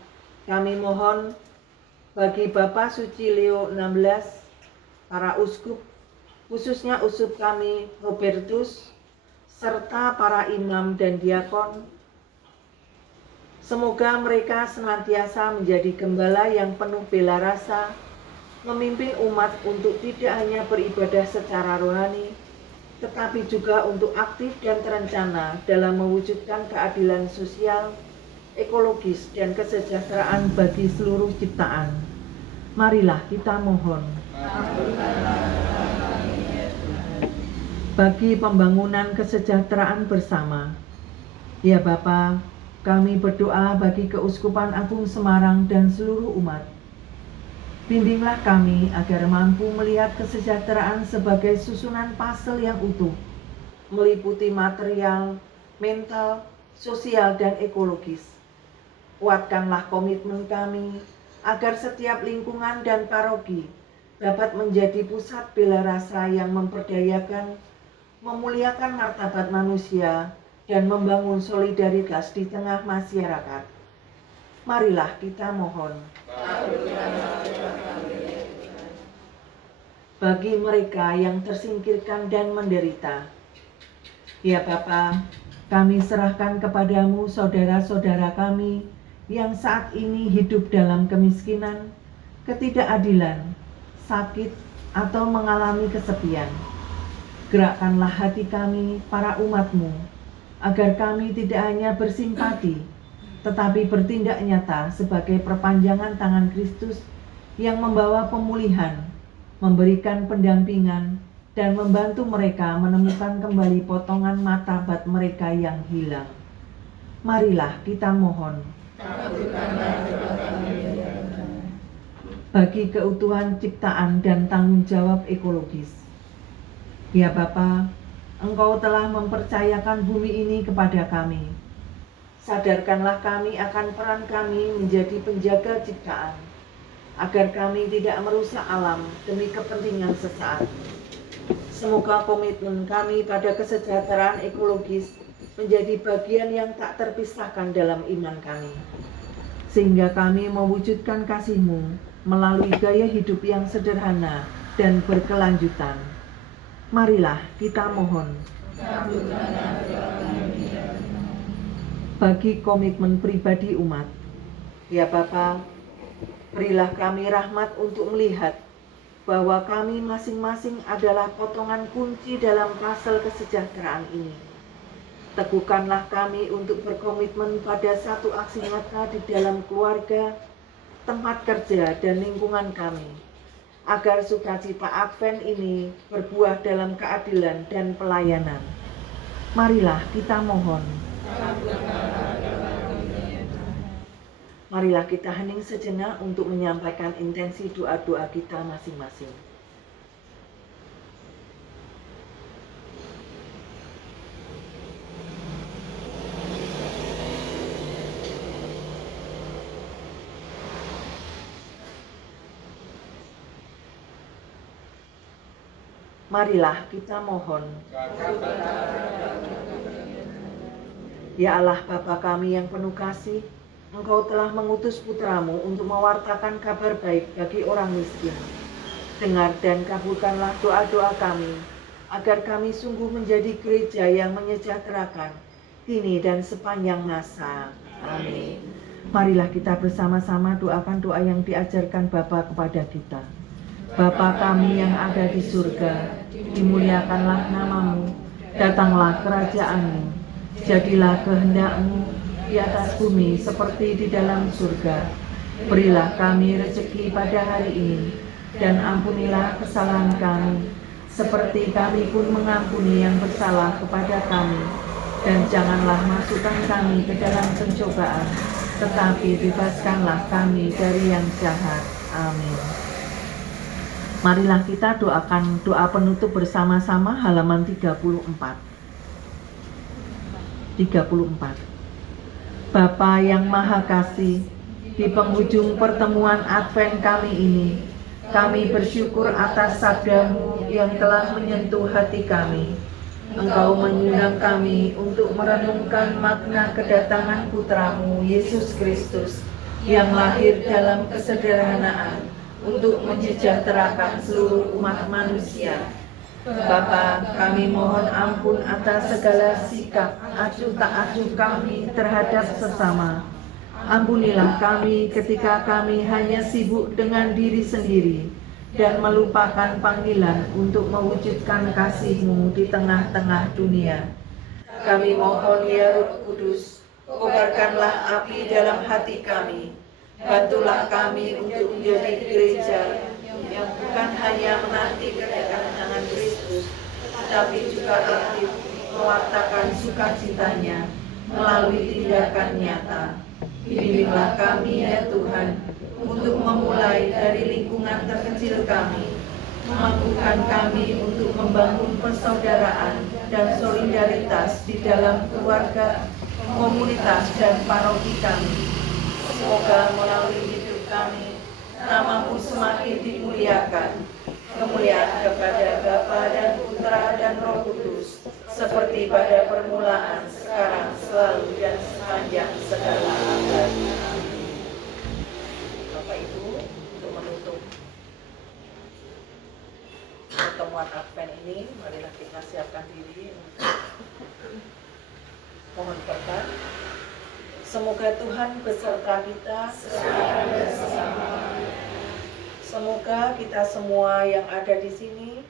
kami mohon bagi Bapak Suci Leo 16, para uskup, khususnya uskup kami Robertus, serta para imam dan diakon, semoga mereka senantiasa menjadi gembala yang penuh bela rasa, memimpin umat untuk tidak hanya beribadah secara rohani, tetapi juga untuk aktif dan terencana dalam mewujudkan keadilan sosial, ekologis, dan kesejahteraan bagi seluruh ciptaan. Marilah kita mohon. Bagi pembangunan kesejahteraan bersama. Ya Bapa, kami berdoa bagi Keuskupan Agung Semarang dan seluruh umat. Bimbinglah kami agar mampu melihat kesejahteraan sebagai susunan puzzle yang utuh, meliputi material, mental, sosial, dan ekologis. Kuatkanlah komitmen kami agar setiap lingkungan dan paroki dapat menjadi pusat bela rasa yang memperdayakan, memuliakan martabat manusia, dan membangun solidaritas di tengah masyarakat. Marilah kita mohon. Bagi mereka yang tersingkirkan dan menderita, ya Bapa, kami serahkan kepadamu saudara-saudara kami yang saat ini hidup dalam kemiskinan, ketidakadilan, sakit, atau mengalami kesepian. Gerakkanlah hati kami, para umat-Mu, agar kami tidak hanya bersimpati, tetapi bertindak nyata sebagai perpanjangan tangan Kristus yang membawa pemulihan, memberikan pendampingan, dan membantu mereka menemukan kembali potongan martabat mereka yang hilang. Marilah kita mohon. Bagi keutuhan ciptaan dan tanggung jawab ekologis. Ya Bapa, Engkau telah mempercayakan bumi ini kepada kami. Sadarkanlah kami akan peran kami menjadi penjaga ciptaan, agar kami tidak merusak alam demi kepentingan sesaat. Semoga komitmen kami pada kesejahteraan ekologis menjadi bagian yang tak terpisahkan dalam iman kami, sehingga kami mewujudkan kasih-Mu melalui gaya hidup yang sederhana dan berkelanjutan. Marilah kita mohon. Bagi komitmen pribadi umat, ya Bapa, berilah kami rahmat untuk melihat bahwa kami masing-masing adalah potongan kunci dalam puzzle kesejahteraan ini. Teguhkanlah kami untuk berkomitmen pada satu aksi nyata di dalam keluarga, tempat kerja, dan lingkungan kami, agar sukacita Advent ini berbuah dalam keadilan dan pelayanan. Marilah kita mohon. Marilah kita hening sejenak untuk menyampaikan intensi doa-doa kita masing-masing. Marilah kita mohon. Ya Allah Bapa kami yang penuh kasih, Engkau telah mengutus putra-Mu untuk mewartakan kabar baik bagi orang miskin. Dengar dan kabulkanlah doa-doa kami, agar kami sungguh menjadi gereja yang menyejahterakan kini dan sepanjang masa. Amin. Marilah kita bersama-sama doakan doa yang diajarkan Bapa kepada kita. Bapa kami yang ada di surga, dimuliakanlah nama-Mu, datanglah kerajaan-Mu, jadilah kehendak-Mu di atas bumi seperti di dalam surga. Berilah kami rezeki pada hari ini, dan ampunilah kesalahan kami, seperti kami pun mengampuni yang bersalah kepada kami. Dan janganlah masukkan kami ke dalam pencobaan, tetapi bebaskanlah kami dari yang jahat. Amin. Marilah kita doakan doa penutup bersama-sama halaman 34. Bapa yang Maha Kasih, di penghujung pertemuan Advent kali ini, kami bersyukur atas sabda-Mu yang telah menyentuh hati kami. Engkau mengundang kami untuk merenungkan makna kedatangan Putra-Mu, Yesus Kristus, yang lahir dalam kesederhanaan untuk mensejahterakan seluruh umat manusia. Bapa, kami mohon ampun atas segala sikap acuh tak acuh kami terhadap sesama. Ampunilah kami ketika kami hanya sibuk dengan diri sendiri dan melupakan panggilan untuk mewujudkan kasih-Mu di tengah-tengah dunia. Kami mohon ya Roh Kudus, kobarkanlah api dalam hati kami. Bantulah kami untuk menjadi gereja yang bukan hanya menanti kedatangan Kristus, tetapi juga aktif mewartakan sukacitanya melalui tindakan nyata. Bimbinglah kami ya Tuhan, untuk memulai dari lingkungan terkecil kami, memampukan kami untuk membangun persaudaraan dan solidaritas di dalam keluarga, komunitas, dan paroki kami. Semoga melalui hidup kami, nama-Mu semakin dimuliakan. Kemuliaan kepada Bapa dan Putra dan Roh Kudus, seperti pada permulaan, sekarang, selalu, dan sepanjang segala abad. Bapak Ibu, untuk menutup pertemuan Advent ini, marilah kita siapkan diri untuk mohon berkat. Semoga Tuhan beserta kita. Semoga kita semua yang ada di sini,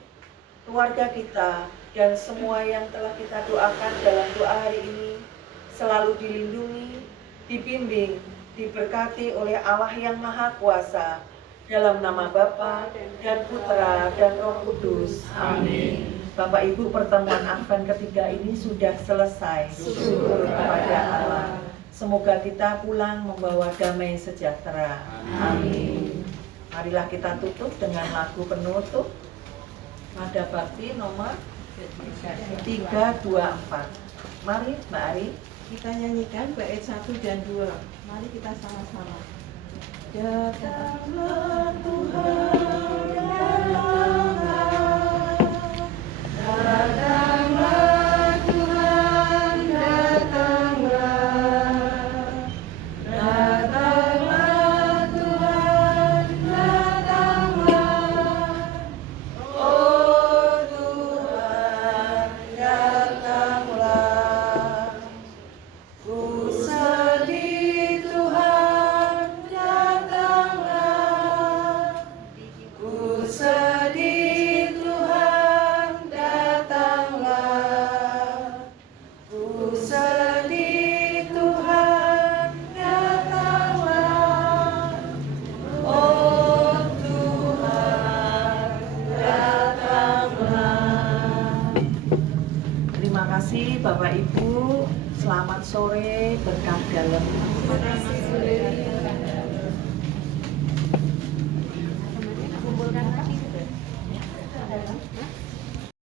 keluarga kita, dan semua yang telah kita doakan dalam doa hari ini selalu dilindungi, dibimbing, diberkati oleh Allah yang Maha Kuasa, dalam nama Bapa dan Putra dan Roh Kudus. Amin. Bapak Ibu, pertemuan Advent ketiga ini sudah selesai. Syukur kepada Allah. Semoga kita pulang membawa damai sejahtera. Amin. Marilah kita tutup dengan lagu penutup Nada Bakti nomor 324. Mari Mbak Ari, Kita nyanyikan bait 1 dan 2. Mari kita sama-sama. Datanglah Tuhan, datanglah Tuhan, datanglah, datanglah Tuhan, datanglah, oh Tuhan, datanglah. Ku sedih Tuhan, datanglah. Ku sedih Tuhan, datanglah. Ku sedih Tuhan, datanglah. Oh Tuhan, datanglah. terima kasih Bapak Ibu. Selamat sore, berkah dalam. Terima kasih.